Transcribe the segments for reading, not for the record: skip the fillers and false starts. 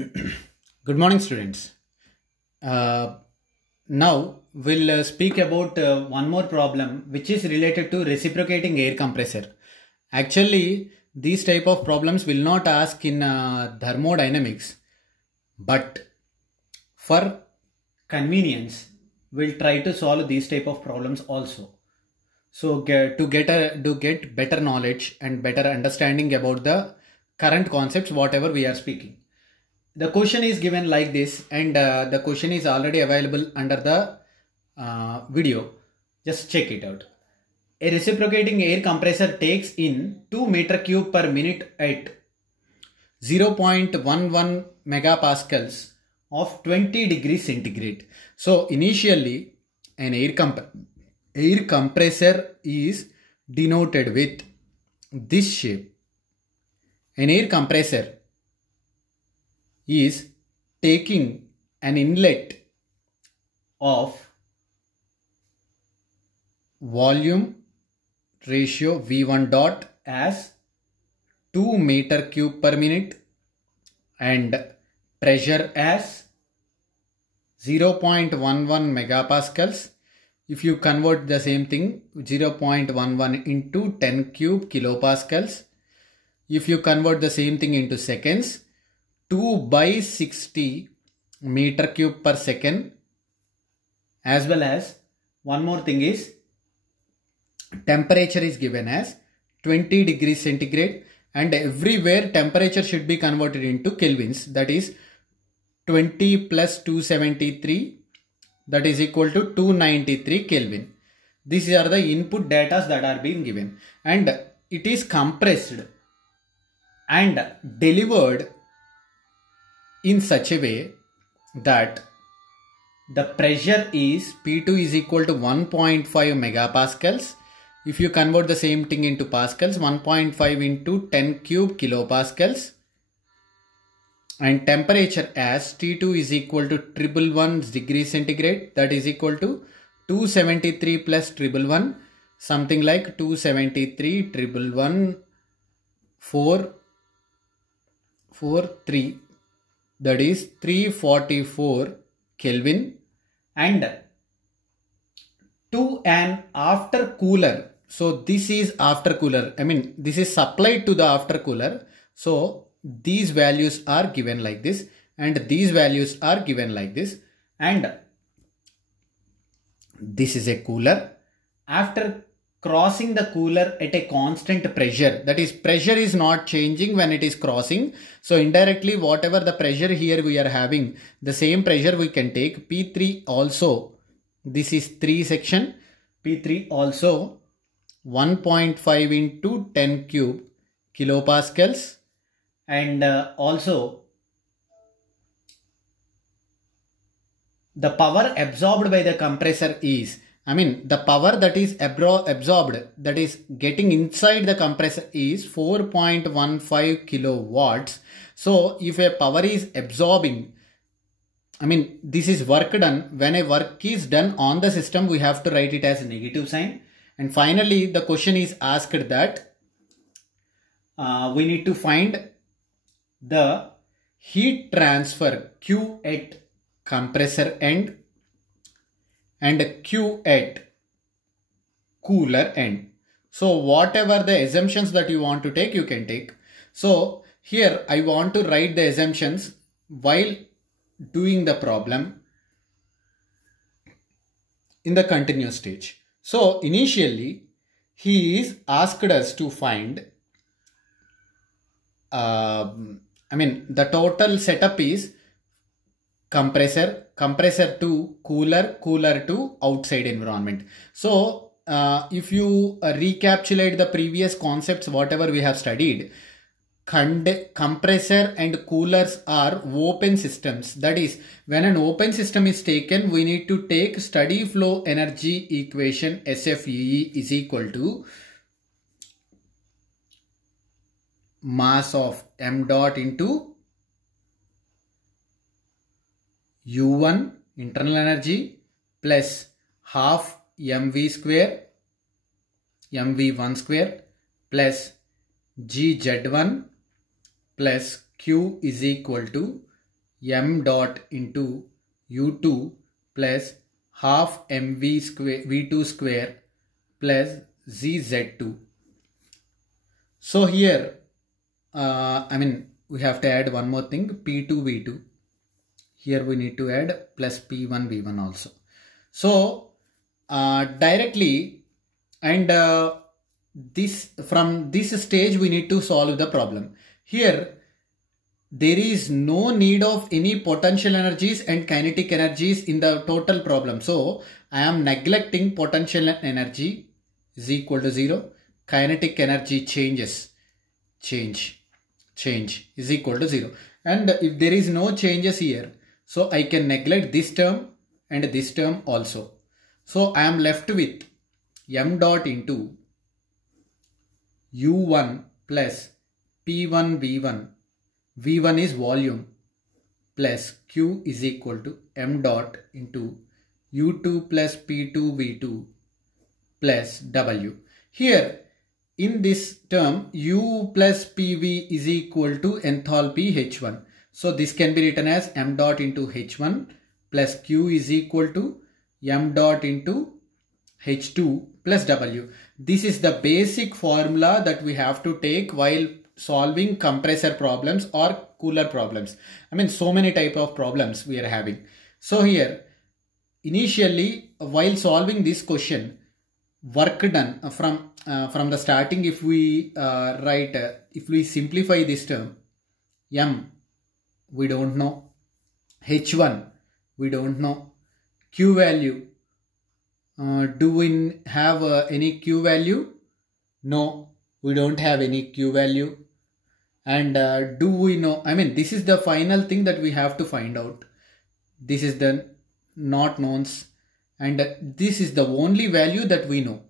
Good morning, students. Now we'll speak about one more problem which is related to reciprocating air compressor. Actually, these type of problems will not ask in thermodynamics, but for convenience, we'll try to solve these type of problems also. So to get better knowledge and better understanding about the current concepts, whatever we are speaking. The question is given like this, and the question is already available under the video. Just check it out. A reciprocating air compressor takes in 2 meter cube per minute at 0.11 megapascals of 20 degrees centigrade. So initially an air compressor is denoted with this shape. An air compressor is taking an inlet of volume ratio V1 dot as 2 meter cube per minute and pressure as 0.11 megapascals. If you convert the same thing, 0.11 into 10 cube kilopascals. If you convert the same thing into seconds, 2 by 60 meter cube per second, as well as one more thing is temperature is given as 20 degrees centigrade, and everywhere temperature should be converted into kelvins, that is 20 plus 273, that is equal to 293 Kelvin. These are the input data that are being given, and it is compressed and delivered in such a way that the pressure is P2 is equal to 1.5 megapascals. If you convert the same thing into pascals, 1.5 into 10 cube kilopascals, and temperature as T2 is equal to 111 degrees centigrade, that is equal to 273 plus 111, something like 273 111 443, that is 344 Kelvin, and to an after cooler. So this is after cooler. I mean, this is supplied to the after cooler. So these values are given like this, and these values are given like this, and this is a cooler. After crossing the cooler at a constant pressure, that is pressure is not changing when it is crossing. So indirectly whatever the pressure here we are having, the same pressure we can take. P3 also, this is 3 section, P3 also 1.5 into 10 cube kilopascals, and also the power absorbed by the compressor is, I mean the power that is absorbed, that is getting inside the compressor, is 4.15 kilowatts. So if a power is absorbing, I mean this is work done. When a work is done on the system, we have to write it as a negative sign. And finally the question is asked that we need to find the heat transfer Q at compressor end and Q at cooler end. So whatever the assumptions that you want to take, you can take. So here I want to write the assumptions while doing the problem in the continuous stage. So initially he is asked us to find the total setup is compressor to cooler to outside environment. So if you recapitulate the previous concepts, whatever we have studied, compressor and coolers are open systems. That is, when an open system is taken, we need to take steady flow energy equation SFEE is equal to mass of m dot into U1 internal energy plus half mv square mv1 square plus gz1 plus q is equal to m dot into u2 plus half mv square v2 square plus zz2. So here, we have to add one more thing, p2 v2. Here we need to add plus p1 v1 also. So directly, and from this stage we need to solve the problem. Here there is no need of any potential energies and kinetic energies in the total problem. So I am neglecting potential energy is equal to 0. Kinetic energy change is equal to 0. And if there is no changes here, so I can neglect this term and this term also. So I am left with m dot into u1 plus p1 v1. v1 is volume plus q is equal to m dot into u2 plus p2 v2 plus w. Here in this term u plus pv is equal to enthalpy h1. So this can be written as m dot into h1 plus q is equal to m dot into h2 plus w. This is the basic formula that we have to take while solving compressor problems or cooler problems. So many type of problems we are having. So here initially while solving this question, work done from the starting, if we if we simplify this term, m we don't know, h1 we don't know, q value, do we have any q value? No, we don't have any q value. And do we know, this is the final thing that we have to find out. This is the not knowns, and this is the only value that we know.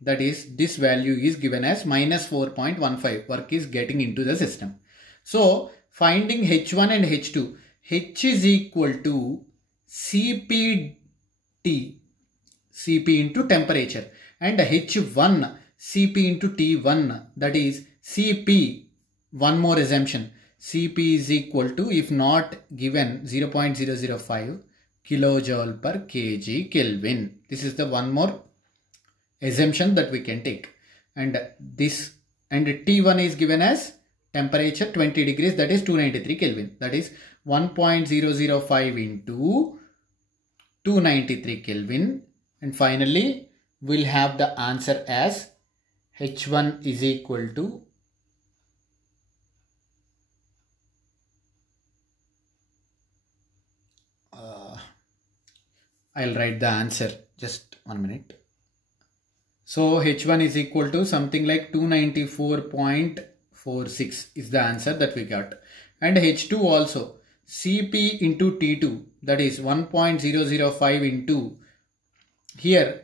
That is, this value is given as minus 4.15. Work is getting into the system. So finding h1 and h2, h is equal to cp into temperature, and h1 cp into t1, that is cp, one more assumption, cp is equal to, if not given, 0.005 kilojoule per kg Kelvin. This is the one more assumption that we can take. And this, and T1 is given as temperature 20 degrees, that is 293 Kelvin. That is 1.005 into 293 Kelvin. And finally, we'll have the answer as H1 is equal to I'll write the answer, just 1 minute. So H1 is equal to something like 294.46 is the answer that we got. And H2 also, Cp into T2, that is 1.005 into, here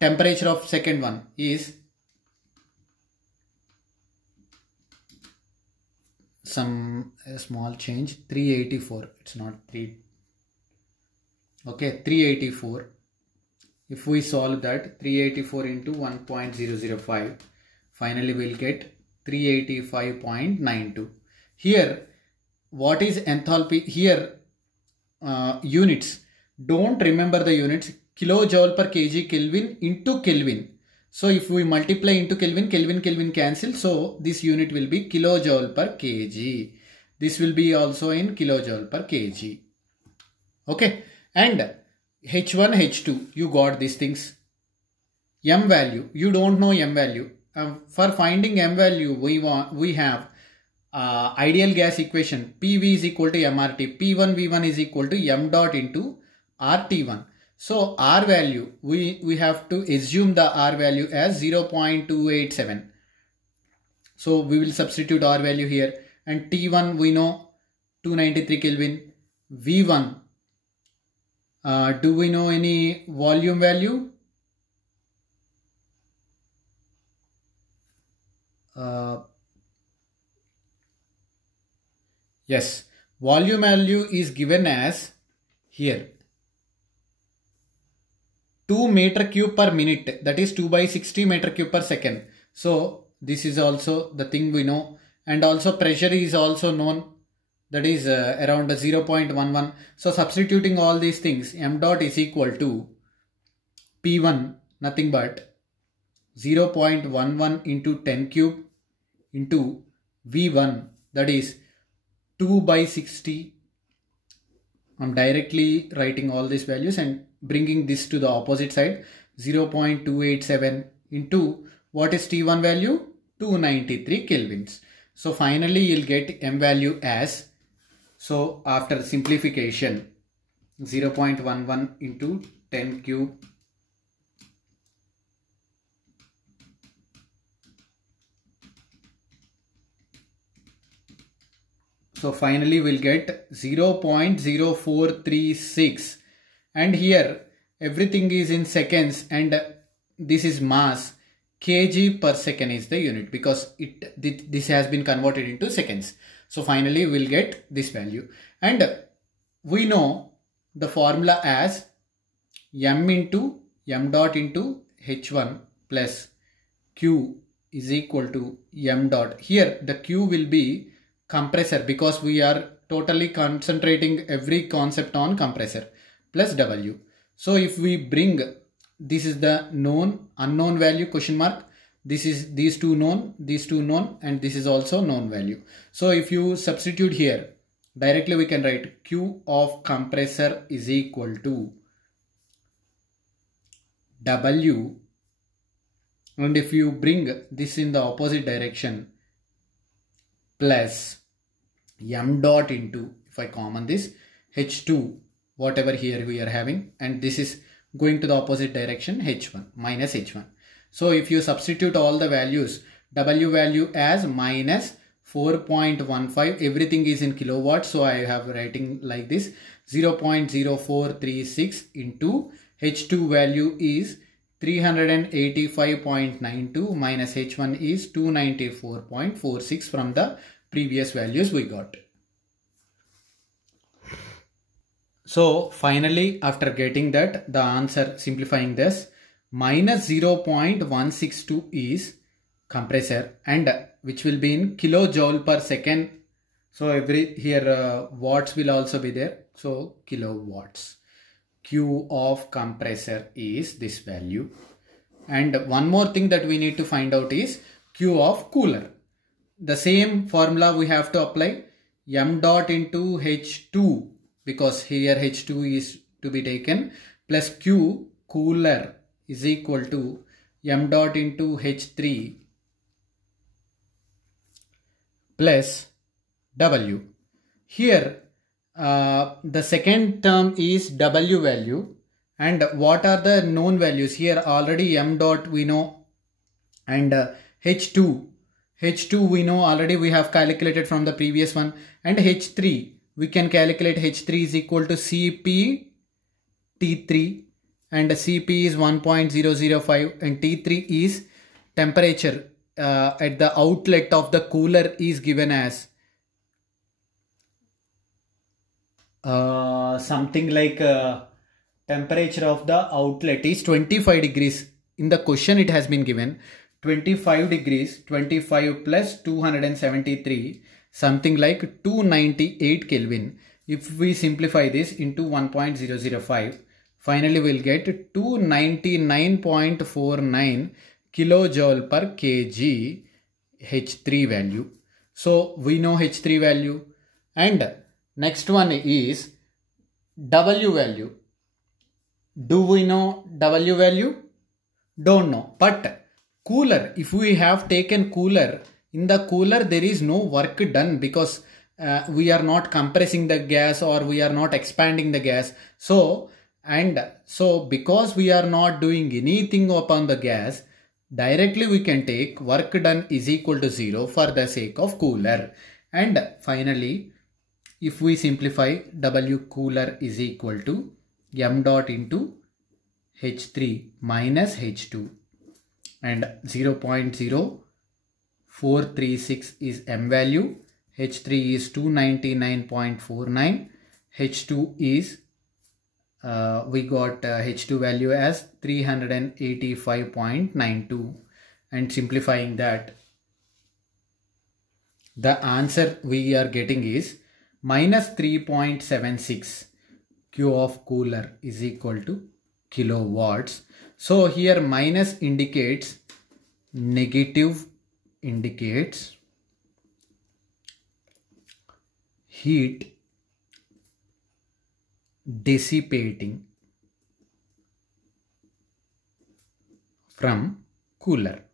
temperature of second one is some small change, 384, it's not 3, okay, 384. If we solve that, 384 into 1.005, finally we'll get 385.92. Here, what is enthalpy? Here, units. Don't remember the units. Kilojoule per kg Kelvin into Kelvin. So if we multiply into Kelvin, Kelvin cancel. So this unit will be kilojoule per kg. This will be also in kilojoule per kg. Okay. And H1, H2, you got these things. M value, you don't know M value. For finding M value, we have ideal gas equation. PV is equal to MRT. P1 V1 is equal to M dot into RT1. So R value, we have to assume the R value as 0.287. So we will substitute R value here. And T1 we know 293 Kelvin. V1. Do we know any volume value? Yes, volume value is given as here 2 meter cube per minute, that is 2 by 60 meter cube per second. So this is also the thing we know, and also pressure is also known. that is around 0.11. So substituting all these things, m dot is equal to P1 nothing but 0.11 into 10 cube into V1, that is 2 by 60. I'm directly writing all these values and bringing this to the opposite side. 0.287 into what is T1 value? 293 kelvins. So finally you'll get m value as, so after simplification, 0.11 into 10 cube so finally we'll get 0.0436, and here everything is in seconds and this is mass. Kg per second is the unit because this has been converted into seconds. So finally we'll get this value, and we know the formula as m into m dot into h1 plus q is equal to m dot. Here the q will be compressor because we are totally concentrating every concept on compressor, plus w. So if we bring, this is the known, unknown value question mark, this is these two known, and this is also known value. So if you substitute here, directly we can write q of compressor is equal to w, and if you bring this in the opposite direction, plus m dot into, if I common this, h2, whatever here we are having, and this is going to the opposite direction, h1 minus h1. So if you substitute all the values, w value as minus 4.15, everything is in kilowatts, so I have writing like this, 0.0436 into h2 value is 385.92 minus h1 is 294.46 from the previous values we got. So finally, after getting that, the answer, simplifying this, minus 0.162 is compressor, and which will be in kilojoule per second. So every here watts will also be there. So kilowatts. Q of compressor is this value. And one more thing that we need to find out is Q of cooler. The same formula we have to apply, m dot into H2, because here H2 is to be taken, plus Q cooler is equal to m dot into H3 plus W. Here the second term is W value, and what are the known values? Here already m dot we know, and H2 we know already, we have calculated from the previous one, and H3 we can calculate. H3 is equal to Cp T3, and Cp is 1.005, and T3 is temperature at the outlet of the cooler is given as something like temperature of the outlet is 25 degrees. In the question it has been given 25 degrees, 25 plus 273, something like 298 Kelvin. If we simplify this into 1.005, finally we'll get 299.49 kilojoule per kg H3 value. So we know H3 value, and next one is W value. Do we know W value? Don't know. But cooler, if we have taken cooler, in the cooler there is no work done because we are not compressing the gas or we are not expanding the gas. So because we are not doing anything upon the gas, directly we can take work done is equal to 0 for the sake of cooler. And finally, if we simplify, W cooler is equal to m dot into H3 minus H2, and 0.0436 is m value, H3 is 299.49, H2 is we got H2 value as 385.92, and simplifying that, the answer we are getting is minus 3.76 Q of cooler is equal to kilowatts. So here minus indicates negative, indicates heat dissipating from cooler.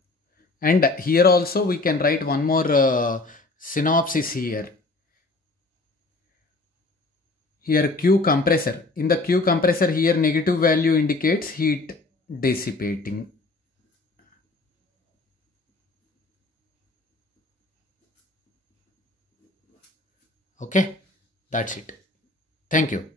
And here also we can write one more synopsis here. Here Q compressor. In the Q compressor here negative value indicates heat dissipating. Okay, that's it. Thank you.